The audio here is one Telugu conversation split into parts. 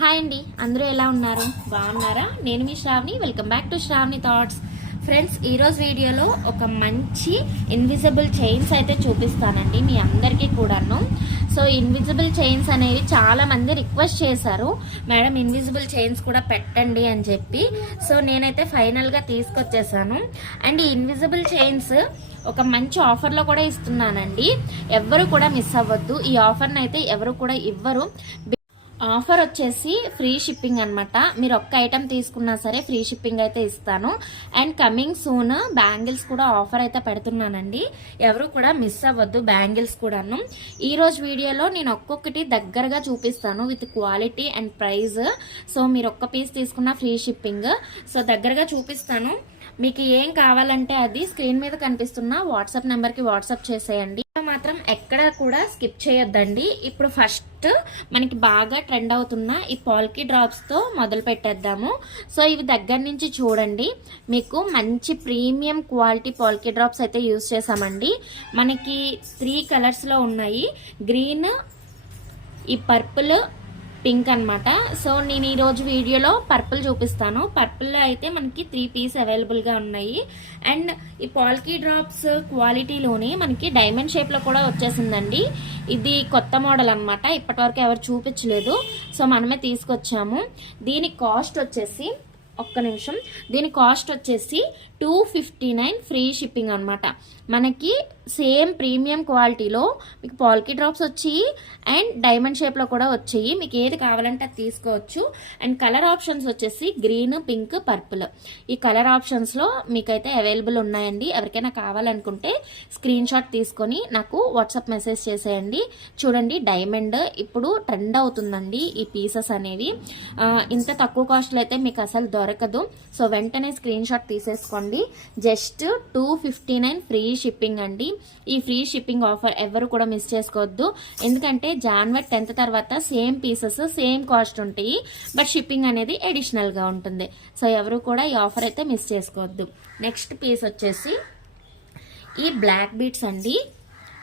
హాయ్ అండి, అందరూ ఎలా ఉన్నారు? బాగున్నారా? నేను మీ Sravani. Welcome back to Sravani thoughts. Friends, ఈరోజు వీడియోలో ఒక మంచి ఇన్విజిబుల్ చైన్స్ అయితే చూపిస్తానండి మీ అందరికీ కూడాను. సో ఇన్విజిబుల్ చైన్స్ అనేవి చాలా మంది రిక్వెస్ట్ చేశారు, మేడం ఇన్విజిబుల్ చైన్స్ కూడా పెట్టండి అని చెప్పి. సో నేనైతే ఫైనల్గా తీసుకొచ్చేసాను. అండ్ ఈ ఇన్విజిబుల్ చైన్స్ ఒక మంచి ఆఫర్లో కూడా ఇస్తున్నానండి. ఎవ్వరు కూడా మిస్ అవ్వద్దు. ఈ ఆఫర్ని అయితే ఎవరు కూడా ఇవ్వరు. ఆఫర్ వచ్చేసి ఫ్రీ షిప్పింగ్ అనమాట. మీరు ఒక్క ఐటమ్ తీసుకున్నా సరే ఫ్రీ షిప్పింగ్ అయితే ఇస్తాను. అండ్ కమింగ్ సూన్ బ్యాంగిల్స్ కూడా ఆఫర్ అయితే పెడుతున్నానండి. ఎవరు కూడా మిస్ అవ్వద్దు బ్యాంగిల్స్ కూడాను. ఈ రోజు వీడియోలో నేను ఒక్కొక్కటి దగ్గరగా చూపిస్తాను with quality and price. So మీరు ఒక్క పీస్ తీసుకున్న ఫ్రీ షిప్పింగ్. సో దగ్గరగా చూపిస్తాను. మీకు ఏం కావాలంటే అది స్క్రీన్ మీద కనిపిస్తున్న వాట్సాప్ నెంబర్కి వాట్సాప్ చేసేయండి. మాత్రం ఎక్కడ కూడా స్కిప్ చేయొద్దండి. ఇప్పుడు ఫస్ట్ మనకి బాగా ట్రెండ్ అవుతున్న ఈ పాల్కీ డ్రాప్స్ తో మొదలు పెట్టేద్దాము. సో ఇవి దగ్గర నుంచి చూడండి. మీకు మంచి ప్రీమియం క్వాలిటీ పాల్కీ డ్రాప్స్ అయితే యూజ్ చేసామండి. మనకి 3 కలర్స్ లో ఉన్నాయి. గ్రీన్, ఈ పర్పుల్, పింక్ అనమాట. సో నేను ఈరోజు వీడియోలో పర్పుల్ చూపిస్తాను. పర్పుల్లో అయితే మనకి 3 పీస్ అవైలబుల్గా ఉన్నాయి. అండ్ ఈ పాల్కీ డ్రాప్స్ క్వాలిటీలోనే మనకి డైమండ్ షేప్లో కూడా వచ్చేసిందండి. ఇది కొత్త మోడల్ అనమాట, ఇప్పటివరకు ఎవరు చూపించలేదు. సో మనమే తీసుకొచ్చాము. దీని కాస్ట్ వచ్చేసి ఒక్క నిమిషం, దీని కాస్ట్ వచ్చేసి 259 ఫ్రీ షిప్పింగ్ అనమాట. మనకి సేమ్ ప్రీమియం క్వాలిటీలో మీకు పాల్కీ డ్రాప్స్ వచ్చాయి అండ్ డైమండ్ షేప్లో కూడా వచ్చాయి. మీకు ఏది కావాలంటే అది తీసుకోవచ్చు. అండ్ కలర్ ఆప్షన్స్ వచ్చేసి గ్రీన్, పింక్, పర్పుల్. ఈ కలర్ ఆప్షన్స్లో మీకైతే అవైలబుల్ ఉన్నాయండి. ఎవరికైనా కావాలనుకుంటే స్క్రీన్ షాట్ తీసుకొని నాకు వాట్సాప్ మెసేజ్ చేసేయండి. చూడండి, డైమండ్ ఇప్పుడు ట్రెండ్ అవుతుందండి ఈ పీసెస్ అనేవి. ఇంత తక్కువ కాస్ట్లో అయితే మీకు అసలు దొరకదు. సో వెంటనే స్క్రీన్ షాట్ తీసేసుకోండి. జస్ట్ 259 ఫ్రీ షిప్పింగ్ అండి. ఈ ఫ్రీ షిప్పింగ్ ఆఫర్ ఎవరు కూడా మిస్ చేసుకోవద్దు. ఎందుకంటే జనవరి 10th తర్వాత సేమ్ పీసెస్ సేమ్ కాస్ట్ ఉంటాయి, బట్ షిప్పింగ్ అనేది అడిషనల్ గా ఉంటుంది. సో ఎవరు కూడా ఈ ఆఫర్ అయితే మిస్ చేసుకోవద్దు. నెక్స్ట్ పీస్ వచ్చేసి ఈ బ్లాక్ బీడ్స్ అండి.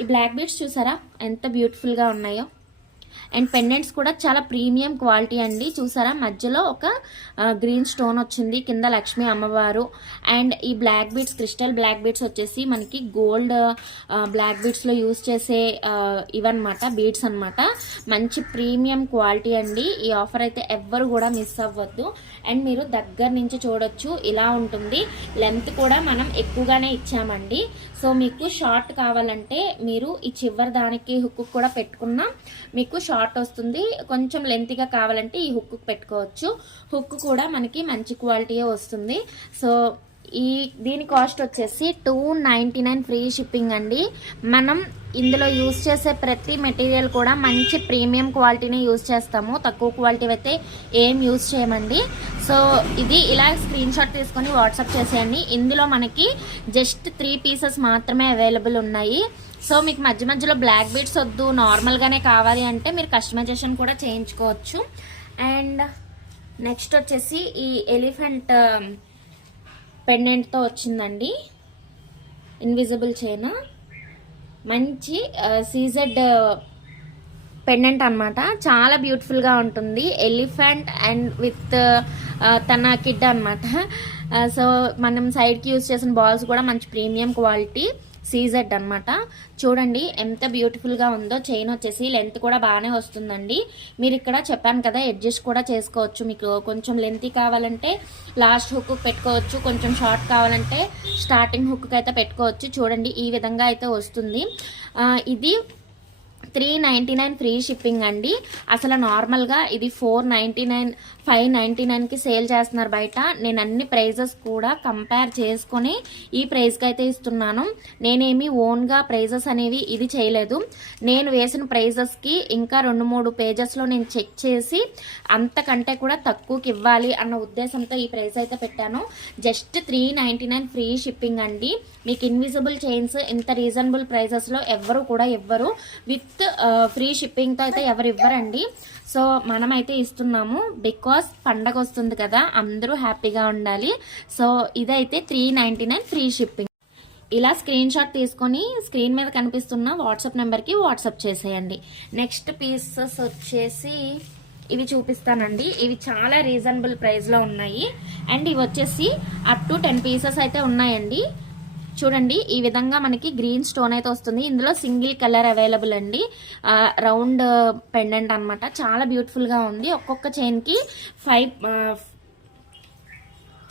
ఈ బ్లాక్ బీడ్స్ చూసారా ఎంత బ్యూటిఫుల్ గా ఉన్నాయో. అండ్ పెండెంట్స్ కూడా చాలా ప్రీమియం క్వాలిటీ అండి. చూసారా, మధ్యలో ఒక గ్రీన్ స్టోన్ వచ్చింది, కింద లక్ష్మీ అమ్మవారు. అండ్ ఈ black beads, crystal black beads వచ్చేసి మనకి గోల్డ్ బ్లాక్ బీడ్స్ లో యూజ్ చేసే ఇవన్నమాట, బీడ్స్ అనమాట. మంచి ప్రీమియం క్వాలిటీ అండి. ఈ ఆఫర్ అయితే ఎవ్వరు కూడా మిస్ అవ్వద్దు. అండ్ మీరు దగ్గర నుంచి చూడొచ్చు, ఇలా ఉంటుంది. లెంత్ కూడా మనం ఎక్కువగానే ఇచ్చామండి. సో మీకు షార్ట్ కావాలంటే మీరు ఈ చివరి దానికి హుక్ కూడా పెట్టుకున్నా మీకు షార్ట్ వస్తుంది. కొంచెం లెంత్గా కావాలంటే ఈ హుక్ పెట్టుకోవచ్చు. హుక్ కూడా మనకి మంచి క్వాలిటీయే వస్తుంది. సో దీని కాస్ట్ వచ్చేసి 299 ఫ్రీ షిప్పింగ్ అండి. మనం ఇందులో యూజ్ చేసే ప్రతి మెటీరియల్ కూడా మంచి ప్రీమియం క్వాలిటీని యూజ్ చేస్తాము. తక్కువ క్వాలిటీ అయితే ఏం యూజ్ చేయమండి. సో ఇది ఇలా స్క్రీన్ షాట్ తీసుకొని వాట్సాప్ చేసేయండి. ఇందులో మనకి జస్ట్ 3 పీసెస్ మాత్రమే అవైలబుల్ ఉన్నాయి. సో మీకు మధ్య మధ్యలో బ్లాక్ బీడ్స్ వద్దు, నార్మల్గానే కావాలి అంటే మీరు కస్టమైజేషన్ కూడా చేయించుకోవచ్చు. అండ్ నెక్స్ట్ వచ్చేసి ఈ ఎలిఫెంట్ పెండెంట్తో వచ్చిందండి ఇన్విజిబుల్ చైన్. మంచి సీజెడ్ పెండెంట్ అనమాట. చాలా బ్యూటిఫుల్గా ఉంటుంది. ఎలిఫెంట్ అండ్ విత్ తన కిడ్ అనమాట. సో మనం సైడ్కి యూజ్ చేసిన బాల్స్ కూడా మంచి ప్రీమియం క్వాలిటీ సీజెడ్ అనమాట. చూడండి ఎంత బ్యూటిఫుల్గా ఉందో. చైన్ వచ్చేసి లెంత్ కూడా బాగానే వస్తుందండి. మీరు ఇక్కడ చెప్పాను కదా, అడ్జస్ట్ కూడా చేసుకోవచ్చు. మీకు కొంచెం లెంత్ కావాలంటే లాస్ట్ హుక్ పెట్టుకోవచ్చు, కొంచెం షార్ట్ కావాలంటే స్టార్టింగ్ హుక్ అయితే పెట్టుకోవచ్చు. చూడండి ఈ విధంగా అయితే వస్తుంది. ఇది 399 ఫ్రీ షిప్పింగ్ అండి. అసలు నార్మల్గా ఇది 499, 599కి సేల్ చేస్తున్నారు బయట. నేను అన్ని ప్రైజెస్ కూడా కంపేర్ చేసుకొని ఈ ప్రైస్కి అయితే ఇస్తున్నాను. నేనేమి ఓన్గా ప్రైజెస్ అనేవి ఇది చేయలేదు. నేను వేసిన ప్రైజెస్కి ఇంకా 2-3 పేజెస్లో నేను చెక్ చేసి అంతకంటే కూడా తక్కువకి ఇవ్వాలి అన్న ఉద్దేశంతో ఈ ప్రైస్ అయితే పెట్టాను. జస్ట్ 399 ఫ్రీ షిప్పింగ్ అండి. మీకు ఇన్విజిబుల్ చైన్స్ ఇంత రీజనబుల్ ప్రైజెస్లో ఎవ్వరు కూడా ఇవ్వరు. విత్ ఫ్రీ షిప్పింగ్తో అయితే ఎవరు ఇవ్వరండి. సో మనమైతే ఇస్తున్నాము బికాస్ పండగ వస్తుంది కదా, అందరూ హ్యాపీగా ఉండాలి. సో ఇదైతే 399 ఫ్రీ షిప్పింగ్. ఇలా స్క్రీన్ షాట్ తీసుకొని స్క్రీన్ మీద కనిపిస్తున్న వాట్సాప్ నెంబర్కి వాట్సాప్ చేసేయండి. నెక్స్ట్ పీసెస్ వచ్చేసి ఇవి చూపిస్తానండి. ఇవి చాలా రీజనబుల్ ప్రైస్లో ఉన్నాయి. అండ్ ఇవి వచ్చేసి అప్ టు 10 పీసెస్ అయితే ఉన్నాయండి. చూడండి, ఈ విధంగా మనకి గ్రీన్ స్టోన్ అయితే వస్తుంది. ఇందులో సింగిల్ కలర్ అవైలబుల్ అండి. రౌండ్ పెండెంట్ అనమాట. చాలా బ్యూటిఫుల్గా ఉంది. ఒక్కొక్క చైన్కి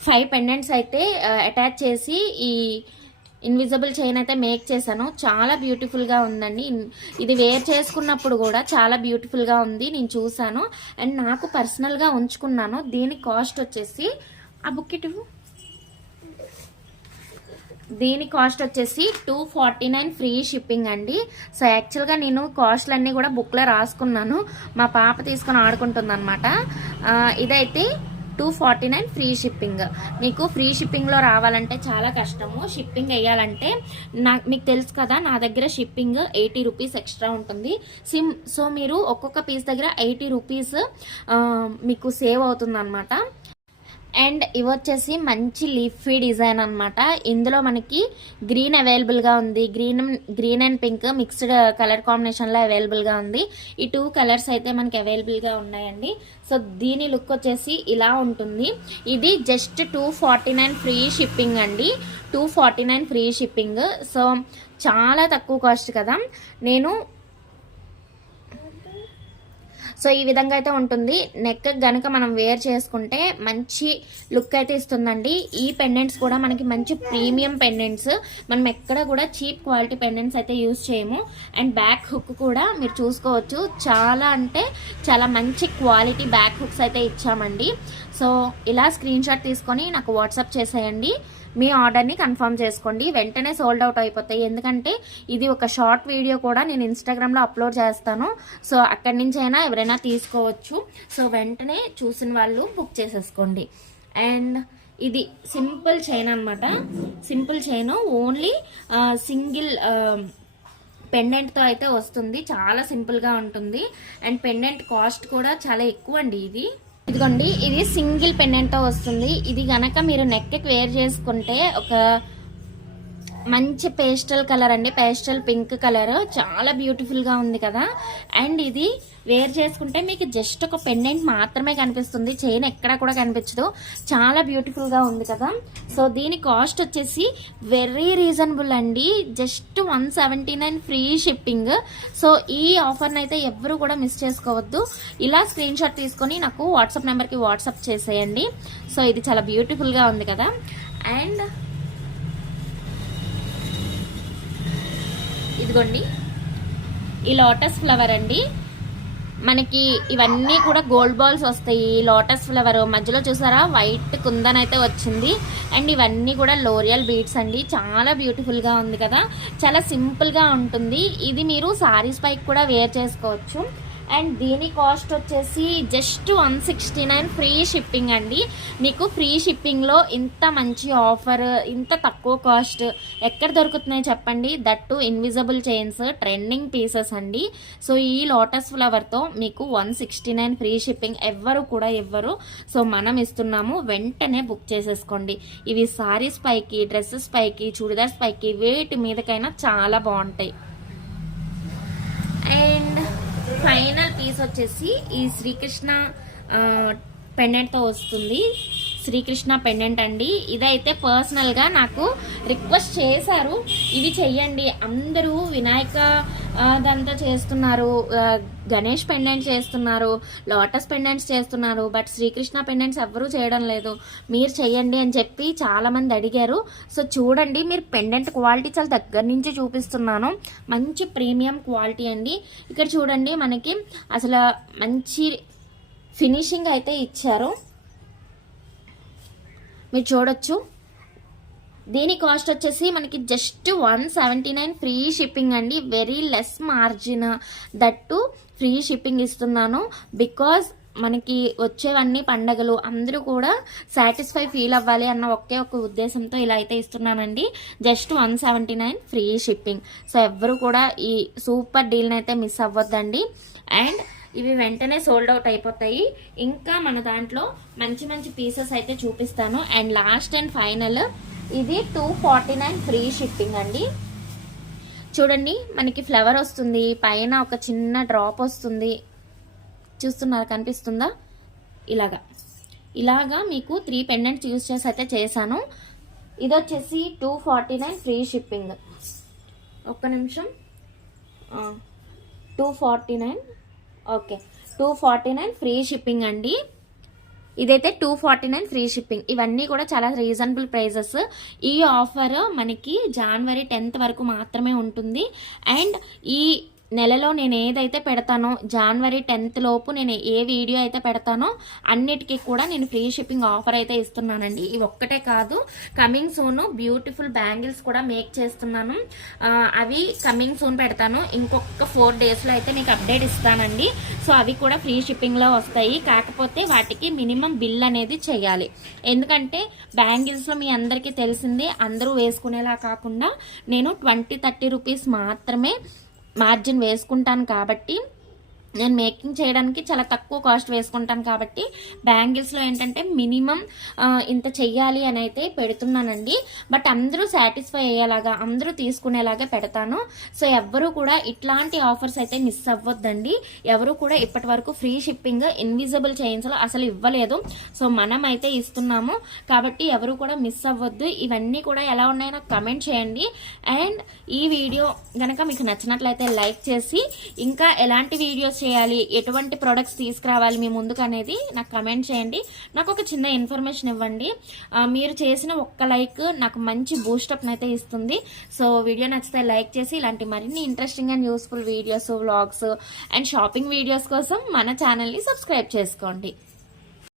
5 పెండెంట్స్ అయితే అటాచ్ చేసి ఈ ఇన్విజిబుల్ చైన్ అయితే మేక్ చేశాను. చాలా బ్యూటిఫుల్గా ఉందండి. ఇది వేర్ చేసుకున్నప్పుడు కూడా చాలా బ్యూటిఫుల్గా ఉంది. నేను చూసాను అండ్ నాకు పర్సనల్గా ఉంచుకున్నాను. దీని కాస్ట్ వచ్చేసి ఆ బుక్కెట్ దీని కాస్ట్ వచ్చేసి 249 ఫ్రీ షిప్పింగ్ అండి. సో యాక్చువల్గా నేను కాస్ట్లన్నీ కూడా బుక్లో రాసుకున్నాను. మా పాప తీసుకొని ఆడుకుంటుంది అనమాట. ఇదైతే 249 ఫ్రీ షిప్పింగ్. మీకు ఫ్రీ షిప్పింగ్లో రావాలంటే చాలా కష్టము. షిప్పింగ్ వేయాలంటే మీకు తెలుసు కదా, నా దగ్గర షిప్పింగ్ 80 రూపీస్ ఎక్స్ట్రా ఉంటుంది. సో మీరు ఒక్కొక్క పీస్ దగ్గర 80 రూపీస్ మీకు సేవ్ అవుతుంది అనమాట. అండ్ ఇవి వచ్చేసి మంచి లీఫీ డిజైన్ అనమాట. ఇందులో మనకి గ్రీన్ అవైలబుల్గా ఉంది. Green and pink mixed colour కాంబినేషన్లో అవైలబుల్గా ఉంది. ఈ 2 కలర్స్ అయితే మనకి అవైలబుల్గా ఉన్నాయండి. సో దీని లుక్ వచ్చేసి ఇలా ఉంటుంది. ఇది జస్ట్ 249 ఫ్రీ షిప్పింగ్ అండి. 249 ఫ్రీ షిప్పింగ్. సో చాలా తక్కువ కాస్ట్ కదా. సో ఈ విధంగా అయితే ఉంటుంది. నెక్ గనుక మనం వేర్ చేసుకుంటే మంచి లుక్ అయితే ఇస్తుందండి. ఈ పెండెంట్స్ కూడా మనకి మంచి ప్రీమియం పెండెంట్స్. మనం ఎక్కడ కూడా చీప్ క్వాలిటీ పెండెంట్స్ అయితే యూజ్ చేయము. అండ్ బ్యాక్ హుక్ కూడా మీరు చూసుకోవచ్చు. చాలా అంటే చాలా మంచి క్వాలిటీ బ్యాక్ హుక్స్ అయితే ఇచ్చామండి. సో ఇలా స్క్రీన్ షాట్ తీసుకొని నాకు వాట్సాప్ చేసేయండి. మీ ఆర్డర్ని కన్ఫర్మ్ చేసుకోండి. వెంటనే సోల్డ్ అవుట్ అయిపోతాయి. ఎందుకంటే ఇది ఒక షార్ట్ వీడియో కూడా నేను ఇన్స్టాగ్రామ్లో అప్లోడ్ చేస్తాను. సో అక్కడి నుంచి అయినా ఎవరైనా తీసుకోవచ్చు. సో వెంటనే చూసిన వాళ్ళు బుక్ చేసేసుకోండి. అండ్ ఇది సింపుల్ చైన్ అనమాట. సింపుల్ చైన్ ఓన్లీ సింగిల్ పెండెంట్తో అయితే వస్తుంది. చాలా సింపుల్గా ఉంటుంది. అండ్ పెండెంట్ కాస్ట్ కూడా చాలా ఎక్కువ అండి. ఇదిగోండి, ఇది సింగిల్ పెండెంట్తో వస్తుంది. ఇది గనక మీరు నెక్కి వేర్ చేసుకుంటే ఒక మంచి పేస్టల్ కలర్ అండి. పేస్టల్ పింక్ కలర్ చాలా బ్యూటిఫుల్గా ఉంది కదా. అండ్ ఇది వేర్ చేసుకుంటే మీకు జస్ట్ ఒక పెండెంట్ మాత్రమే కనిపిస్తుంది. చైన్ ఎక్కడ కూడా కనిపించదు. చాలా బ్యూటిఫుల్గా ఉంది కదా. సో దీని కాస్ట్ వచ్చేసి వెరీ రీజనబుల్ అండి. Just 179 free shipping. సో ఈ ఆఫర్ని అయితే ఎవరు కూడా మిస్ చేసుకోవద్దు. ఇలా స్క్రీన్ షాట్ తీసుకొని నాకు వాట్సాప్ నెంబర్కి వాట్సాప్ చేసేయండి. సో ఇది చాలా బ్యూటిఫుల్గా ఉంది కదా. అండ్ ఇదిగోండి, ఈ లోటస్ ఫ్లవర్ అండి. మనకి ఇవన్నీ కూడా గోల్డ్ బాల్స్ వస్తాయి. లోటస్ ఫ్లవర్ మధ్యలో చూసారా వైట్ కుందన్ అయితే వచ్చింది. అండ్ ఇవన్నీ కూడా లోరియల్ బీడ్స్ అండి. చాలా బ్యూటిఫుల్గా ఉంది కదా. చాలా సింపుల్గా ఉంటుంది. ఇది మీరు సారీస్ పైకి కూడా వేర్ చేసుకోవచ్చు. అండ్ దీని కాస్ట్ వచ్చేసి జస్ట్ 169 ఫ్రీ షిప్పింగ్ అండి. మీకు ఫ్రీ షిప్పింగ్లో ఇంత మంచి ఆఫర్, ఇంత తక్కువ కాస్ట్ ఎక్కడ దొరుకుతున్నాయి చెప్పండి. That invisible chains trending pieces అండి. సో ఈ లోటస్ ఫ్లవర్తో మీకు 169 ఫ్రీ షిప్పింగ్ ఎవ్వరు. సో మనం ఇస్తున్నాము. వెంటనే బుక్ చేసేసుకోండి. ఇవి సారీస్ పైకి, డ్రెస్సెస్ పైకి, చూడిదార్స్ పైకి, వేటి మీదకైనా చాలా బాగుంటాయి. అండ్ ఫైనల్ పీస్ వచ్చేసి ఈ శ్రీకృష్ణ పెండెంట్తో వస్తుంది. శ్రీకృష్ణ పెండెంట్ అండి. ఇదైతే పర్సనల్గా నాకు రిక్వెస్ట్ చేశారు, ఇవి చెయ్యండి. అందరూ వినాయక దంతా చేస్తున్నారు, గణేష్ పెండెంట్ చేస్తున్నారు, లోటస్ పెండెంట్స్ చేస్తున్నారు, బట్ శ్రీకృష్ణ పెండెంట్స్ ఎవ్వరూ చేయడం లేదు. మీరు చెయ్యండి అని చెప్పి చాలామంది అడిగారు. సో చూడండి, మీరు పెండెంట్ క్వాలిటీ చాలా దగ్గర నుంచి చూపిస్తున్నాను. మంచి ప్రీమియం క్వాలిటీ అండి. ఇక్కడ చూడండి, మనకి అసలు మంచి ఫినిషింగ్ అయితే ఇచ్చారు. మీరు చూడొచ్చు. దీని కాస్ట్ వచ్చేసి మనకి జస్ట్ 179 ఫ్రీ షిప్పింగ్ అండి. Very less margin, that free shipping ఇస్తున్నాను. బికాజ్ మనకి వచ్చేవన్నీ పండగలు, అందరూ కూడా సాటిస్ఫై ఫీల్ అవ్వాలి అన్న ఒకే ఒక ఉద్దేశంతో ఇలా అయితే ఇస్తున్నానండి. Just 179 free shipping. సో ఎవ్వరు కూడా ఈ సూపర్ డీల్ని అయితే మిస్ అవ్వద్దండి. అండ్ ఇవి వెంటనే సోల్డ్ అవుట్ అయిపోతాయి. ఇంకా మన దాంట్లో మంచి మంచి పీసెస్ అయితే చూపిస్తాను. అండ్ లాస్ట్ అండ్ ఫైనల్ ఇది 249 ఫ్రీ షిప్పింగ్ అండి. చూడండి, మనకి ఫ్లవర్ వస్తుంది, పైన ఒక చిన్న డ్రాప్ వస్తుంది. చూస్తున్నారు, కనిపిస్తుందా? ఇలాగా మీకు 3 పెండెంట్స్ యూజ్ చేసి అయితే చేశాను. ఇది వచ్చేసి 249 ఫ్రీ షిప్పింగ్. ఒక్క నిమిషం. 249 ఓకే, 249 ఫ్రీ షిప్పింగ్ అండి. ఇదైతే 249 ఫ్రీ షిప్పింగ్. ఇవన్నీ కూడా చాలా రీజనబుల్ ప్రైజెస్. ఈ ఆఫర్ మనకి జనవరి 10th వరకు మాత్రమే ఉంటుంది. అండ్ ఈ నెలలో నేను ఏదైతే పెడతానో, జనవరి 10th లోపు నేను ఏ వీడియో అయితే పెడతానో అన్నిటికీ కూడా నేను ఫ్రీ షిప్పింగ్ ఆఫర్ అయితే ఇస్తున్నానండి. ఇవి ఒక్కటే కాదు, కమింగ్ సూన్ బ్యూటిఫుల్ బ్యాంగిల్స్ కూడా మేక్ చేస్తున్నాను. అవి కమింగ్ సూన్ పెడతాను. ఇంకొక 4 daysలో అయితే మీకు అప్డేట్ ఇస్తానండి. సో అవి కూడా ఫ్రీ షిప్పింగ్లో వస్తాయి. కాకపోతే వాటికి మినిమం బిల్ అనేది చేయాలి. ఎందుకంటే బ్యాంగిల్స్లో మీ అందరికీ తెలిసిందే, అందరూ వేసుకునేలా కాకుండా నేను 20-30 రూపీస్ మాత్రమే మార్జిన్ వేసుకుంటాను. కాబట్టి నేను మేకింగ్ చేయడానికి చాలా తక్కువ కాస్ట్ వేసుకుంటాను. కాబట్టి బ్యాంగిల్స్లో ఏంటంటే మినిమం ఇంత చెయ్యాలి అని అయితే పెడుతున్నానండి. బట్ అందరూ సాటిస్ఫై అయ్యేలాగా, అందరూ తీసుకునేలాగా పెడతాను. సో ఎవ్వరూ కూడా ఇట్లాంటి ఆఫర్స్ అయితే మిస్ అవ్వద్దండి. ఎవరు కూడా ఇప్పటి వరకు ఫ్రీ షిప్పింగ్ ఇన్విజిబుల్ చైన్స్లో అసలు ఇవ్వలేదు. సో మనం అయితే ఇస్తున్నాము. కాబట్టి ఎవరు కూడా మిస్ అవ్వద్దు. ఇవన్నీ కూడా ఎలా ఉన్నాయో నాకు కమెంట్ చేయండి. అండ్ ఈ వీడియో కనుక మీకు నచ్చినట్లయితే లైక్ చేసి, ఇంకా ఎలాంటి వీడియోస్ చేయాలి, ఎటువంటి ప్రొడక్ట్స్ తీసుకురావాలి మీ ముందుకు అనేది నాకు కమెంట్ చేయండి. నాకు ఒక చిన్న ఇన్ఫర్మేషన్ ఇవ్వండి. మీరు చేసిన ఒక్క లైక్ నాకు మంచి బూస్టప్ అయితే ఇస్తుంది. సో వీడియో నచ్చితే లైక్ చేసి ఇలాంటి మరిన్ని interesting and useful videos, vlogs and shopping videos కోసం మన ఛానల్ని సబ్స్క్రైబ్ చేసుకోండి.